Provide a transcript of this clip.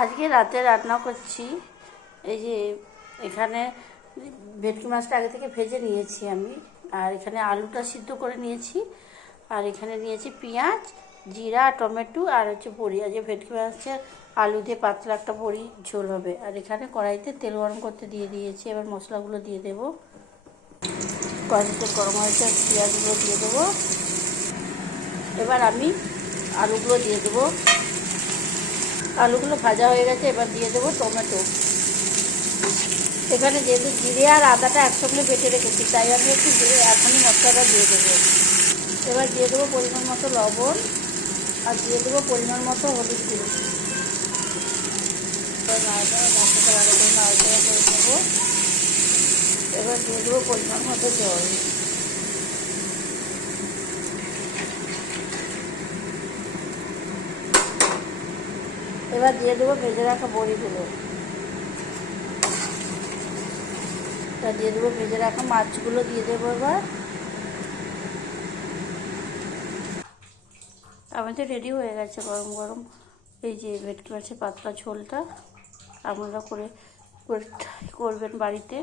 আজকে রাতে রান্না করছি। এই যে এখানে ভেটকি মাছটা আগে থেকে ভেজে নিয়েছি আমি, আর এখানে আলুটা সিদ্ধ করে নিয়েছি, আর এখানে নিয়েছি পেঁয়াজ, জিরা, টমেটো আর হচ্ছে বড়ি। আজকে ভেটকি মাছের আলু দিয়ে পাতলা একটা বড়ি ঝোল হবে। আর এখানে কড়াইতে তেল গরম করতে দিয়ে দিয়েছি। এবার মশলাগুলো দিয়ে দেবো। কড়াইতে তেল গরম হয়েছে, পেঁয়াজগুলো দিয়ে দেবো। এবার আমি আলুগুলো দিয়ে দেবো। আলুগুলো ভাজা হয়ে গেছে, এবার দিয়ে দেবো টমেটো। এখানে যেহেতু জিরে আর আদাটা একসঙ্গে বেটে রেখেছি, তাই আমি একটু এখনই মশলাটা দিয়ে দেবো। এবার দিয়ে দেবো পরিমাণ মতো লবণ, আর দিয়ে দেবো পরিমাণ মতো হলুদ গুঁড়ো। মশলাটা ভালো করে নাড়াচাড়া করে দেবো। এবার দিয়ে দেবো পরিমাণ মতো জল। এবার দিয়ে দেবো ভেজে রাখা বড়িগুলো। এবার দিয়ে দেবো ভেজে রাখা মাছগুলো দিয়ে দেবো। এবার আমাদের রেডি হয়ে গেছে গরম গরম এই যে ভেটকি মাছের পাতলা ঝোলটা। আপনারা করে করবেন বাড়িতে।